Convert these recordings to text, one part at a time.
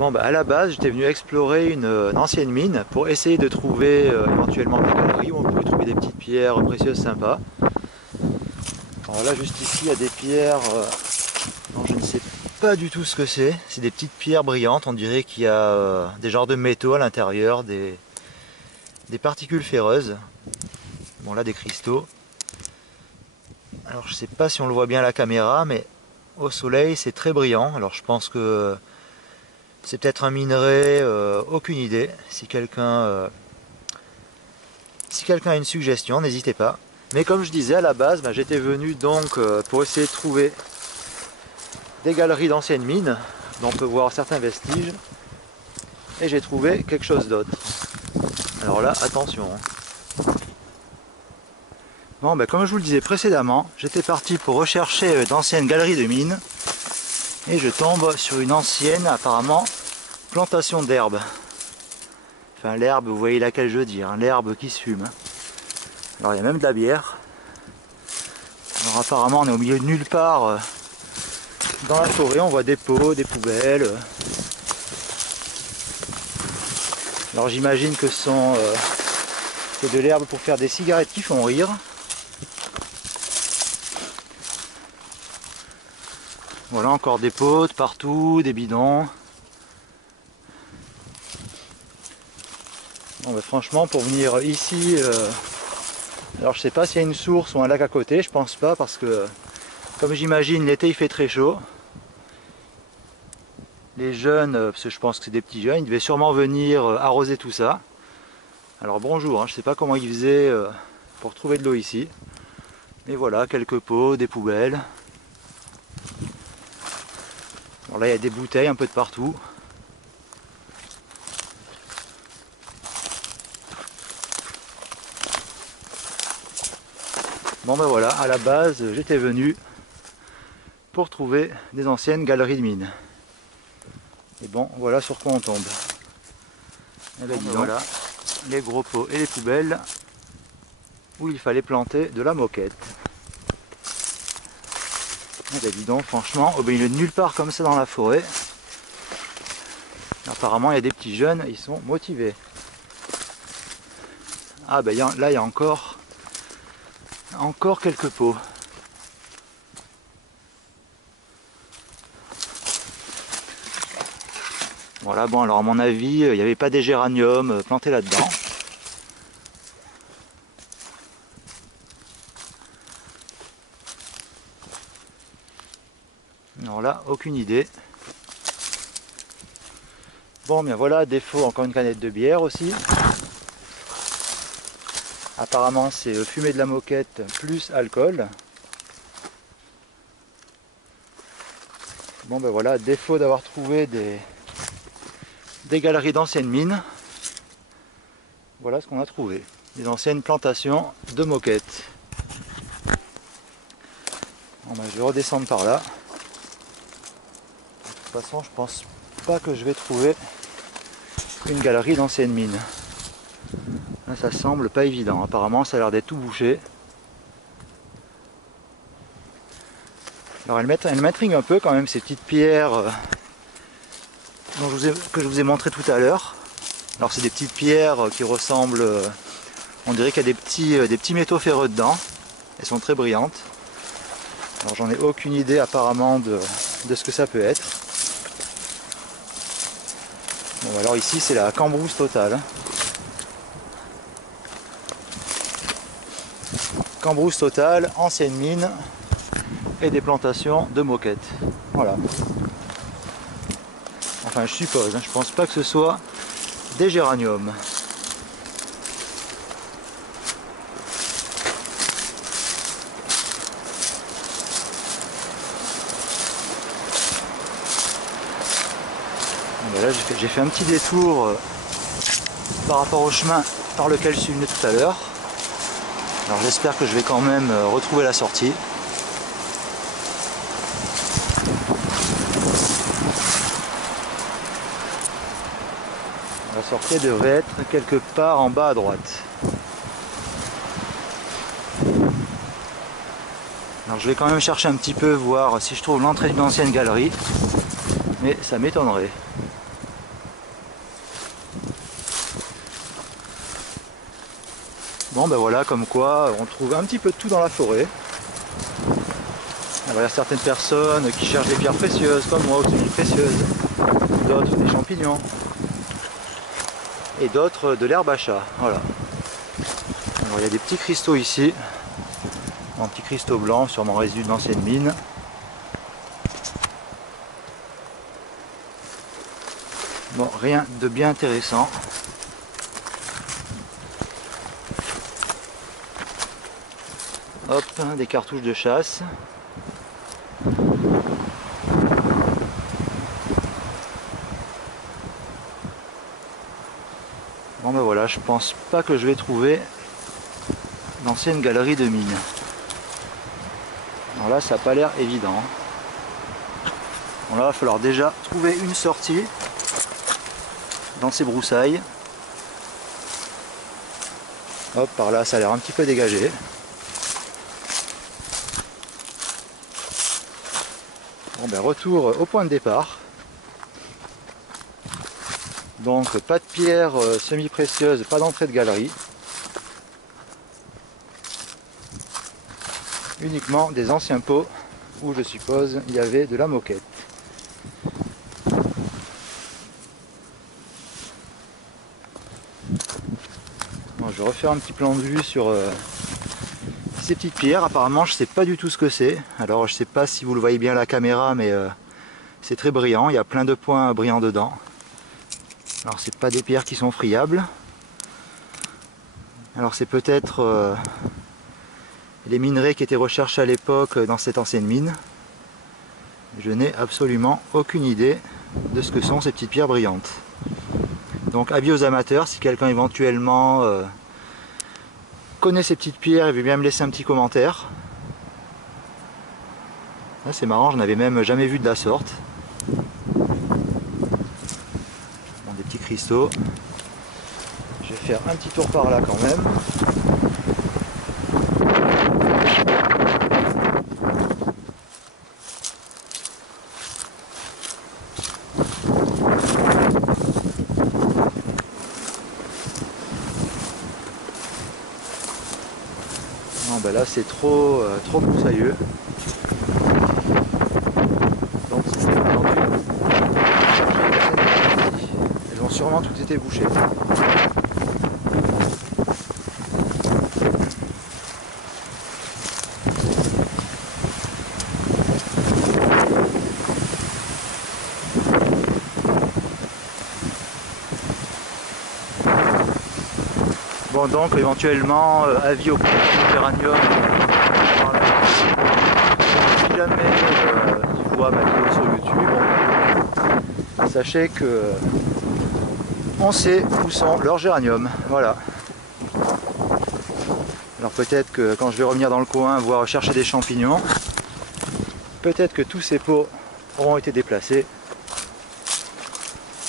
Bon bah à la base j'étais venu explorer une ancienne mine pour essayer de trouver éventuellement des galeries où on pouvait trouver des petites pierres précieuses sympas. Alors là juste ici il y a des pierres dont je ne sais pas du tout ce que c'est. C'est des petites pierres brillantes, on dirait qu'il y a des genres de métaux à l'intérieur, des particules ferreuses. Bon là des cristaux. Alors je sais pas si on le voit bien à la caméra mais au soleil c'est très brillant. Alors je pense que c'est peut-être un minerai, aucune idée. Si quelqu'un a une suggestion, n'hésitez pas. Mais comme je disais à la base, j'étais venu donc pour essayer de trouver des galeries d'anciennes mines, dont on peut voir certains vestiges. Et j'ai trouvé quelque chose d'autre. Alors là, attention. Bon, comme je vous le disais précédemment, j'étais parti pour rechercher d'anciennes galeries de mines. Et je tombe sur une ancienne, apparemment, plantation d'herbe. Enfin, l'herbe, vous voyez laquelle je veux dire, hein, l'herbe qui se fume. Alors, il y a même de la bière. Alors, apparemment, on est au milieu de nulle part. Dans la forêt, on voit des pots, des poubelles. Alors, j'imagine que c'est de l'herbe pour faire des cigarettes qui font rire. Voilà, encore des pots de partout, des bidons. Bon, franchement, pour venir ici, alors je sais pas s'il y a une source ou un lac à côté, je pense pas parce que, comme j'imagine, l'été il fait très chaud. Les jeunes, parce que je pense que c'est des petits jeunes, ils devaient sûrement venir arroser tout ça. Alors bonjour, hein, je sais pas comment ils faisaient pour trouver de l'eau ici. Mais voilà, quelques pots, des poubelles. Alors là, il y a des bouteilles un peu de partout. Bon voilà, à la base, j'étais venu pour trouver des anciennes galeries de mines. Et bon, voilà sur quoi on tombe. Et bien, voilà, les gros pots et les poubelles où il fallait planter de la moquette. Et bien, dis donc, franchement, au milieu de nulle part comme ça dans la forêt. Apparemment, il y a des petits jeunes, ils sont motivés. Ah ben là, il y a encore quelques pots. Voilà, bon, alors à mon avis, il n'y avait pas des géraniums plantés là-dedans. Alors là, aucune idée. Bon, bien voilà, défaut, encore une canette de bière aussi. Apparemment, c'est fumée de la moquette plus alcool. Bon, ben voilà, défaut d'avoir trouvé des galeries d'anciennes mines. Voilà ce qu'on a trouvé. Des anciennes plantations de moquettes. Bon, je vais redescendre par là. De toute façon, je pense pas que je vais trouver une galerie d'anciennes mines. Là, ça semble pas évident. Apparemment, ça a l'air d'être tout bouché. Alors, elles m'intriguent un peu quand même, ces petites pierres que je vous ai montré tout à l'heure. Alors, c'est des petites pierres qui ressemblent, on dirait qu'il y a des petits métaux ferreux dedans. Elles sont très brillantes. Alors, j'en ai aucune idée apparemment de ce que ça peut être. Bon, alors ici, c'est la cambrousse totale. Cambrousse totale, ancienne mine et des plantations de moquettes. Voilà. Enfin, je suppose, je pense pas que ce soit des géraniums. Là, j'ai fait un petit détour par rapport au chemin par lequel je suis venu tout à l'heure. Alors j'espère que je vais quand même retrouver la sortie. La sortie devrait être quelque part en bas à droite. Alors je vais quand même chercher un petit peu, voir si je trouve l'entrée d'une ancienne galerie. Mais ça m'étonnerait. Bon ben voilà, comme quoi on trouve un petit peu de tout dans la forêt. Alors il y a certaines personnes qui cherchent des pierres précieuses, comme moi aussi précieuses, d'autres des champignons, et d'autres de l'herbe à chat. Voilà. Alors il y a des petits cristaux ici, un petit cristaux blanc, sûrement résidu de l'ancienne mine. Bon, rien de bien intéressant. Hop, des cartouches de chasse. Bon ben voilà, je pense pas que je vais trouver d'ancienne galerie de mines. Alors là, ça n'a pas l'air évident. Bon là, il va falloir déjà trouver une sortie dans ces broussailles. Hop, par là, ça a l'air un petit peu dégagé. Bon ben retour au point de départ. Donc pas de pierre semi-précieuse, pas d'entrée de galerie. Uniquement des anciens pots où je suppose il y avait de la moquette. Bon, je vais refaire un petit plan de vue sur ces petites pierres. Apparemment je sais pas du tout ce que c'est. Alors je sais pas si vous le voyez bien à la caméra, mais c'est très brillant, il y a plein de points brillants dedans. Alors c'est pas des pierres qui sont friables. Alors c'est peut-être les minerais qui étaient recherchés à l'époque dans cette ancienne mine. Je n'ai absolument aucune idée de ce que sont ces petites pierres brillantes. Donc avis aux amateurs, si quelqu'un éventuellement connaît ces petites pierres et veut bien me laisser un petit commentaire. Là, c'est marrant, je n'avais même jamais vu de la sorte. Bon, des petits cristaux. Je vais faire un petit tour par là quand même. Non, ben là c'est trop broussailleux. Donc elles ont sûrement toutes été bouchées. Bon, donc éventuellement avis au géranium. Si jamais tu vois ma vidéo sur YouTube, bon, sachez que on sait où sont leurs géraniums. Voilà. Alors peut-être que quand je vais revenir dans le coin voir chercher des champignons, peut-être que tous ces pots auront été déplacés.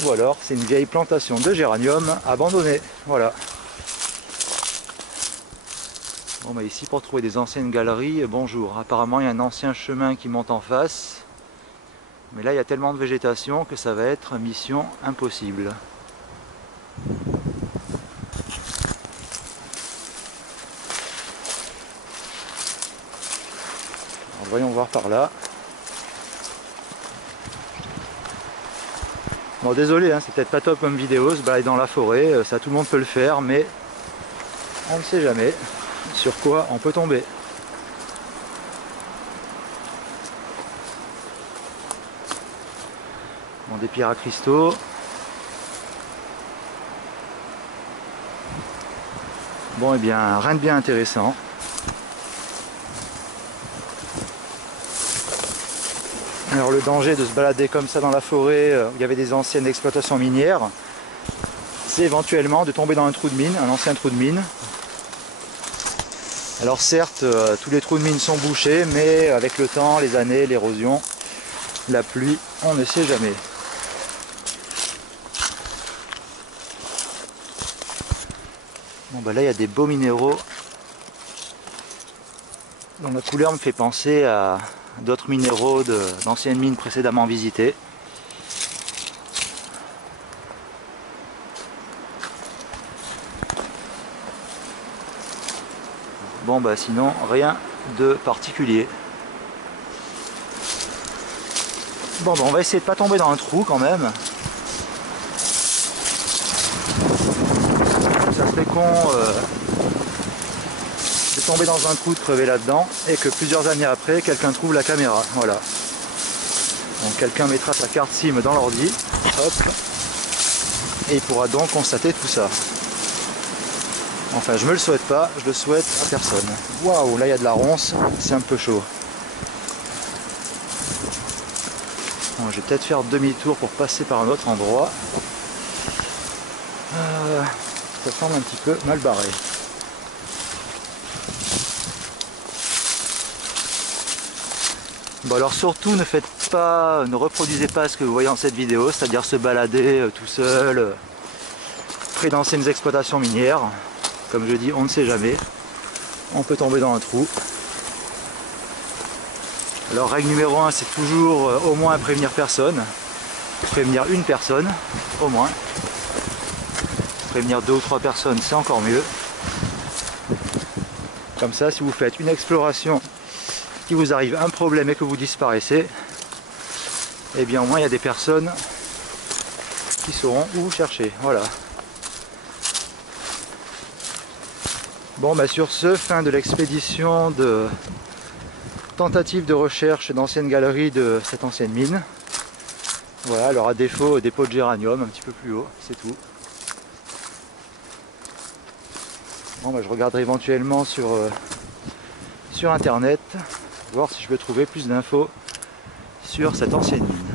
Ou alors c'est une vieille plantation de géranium abandonnée. Voilà. Bon bah ici pour trouver des anciennes galeries, bonjour. Apparemment il y a un ancien chemin qui monte en face. Mais là il y a tellement de végétation que ça va être mission impossible. Alors, voyons voir par là. Bon désolé, hein, c'est peut-être pas top comme vidéo, se balader dans la forêt, ça tout le monde peut le faire, mais on ne sait jamais sur quoi on peut tomber. Bon, des pierres à cristaux. Bon et bien rien de bien intéressant. Alors le danger de se balader comme ça dans la forêt où il y avait des anciennes exploitations minières, c'est éventuellement de tomber dans un trou de mine, un ancien trou de mine. Alors certes, tous les trous de mine sont bouchés, mais avec le temps, les années, l'érosion, la pluie, on ne sait jamais. Bon bah là il y a des beaux minéraux dont la couleur me fait penser à d'autres minéraux d'anciennes mines précédemment visitées. Bon bah sinon rien de particulier. Bon bah on va essayer de pas tomber dans un trou quand même. Ça serait con de tomber dans un trou, de crever là-dedans et que plusieurs années après quelqu'un trouve la caméra. Voilà. Donc quelqu'un mettra sa carte SIM dans l'ordi, hop, et il pourra donc constater tout ça. Enfin je me le souhaite pas, je le souhaite à personne. Waouh, là il y a de la ronce, c'est un peu chaud. Bon, je vais peut-être faire demi-tour pour passer par un autre endroit. Ça semble un petit peu mal barré. Bon alors surtout ne reproduisez pas ce que vous voyez dans cette vidéo, c'est-à-dire se balader tout seul près d'anciennes exploitations minières. Comme je dis, on ne sait jamais, on peut tomber dans un trou. Alors règle numéro 1, c'est toujours au moins prévenir personne, prévenir une personne au moins. Prévenir 2 ou 3 personnes, c'est encore mieux. Comme ça, si vous faites une exploration, qu'il vous arrive un problème et que vous disparaissez, eh bien au moins il y a des personnes qui sauront où vous chercher. Voilà. Bon bah sur ce, fin de l'expédition de tentative de recherche d'anciennes galeries de cette ancienne mine. Voilà, alors à défaut, dépôt de géranium un petit peu plus haut, c'est tout. Bon bah je regarderai éventuellement sur internet, voir si je peux trouver plus d'infos sur cette ancienne mine.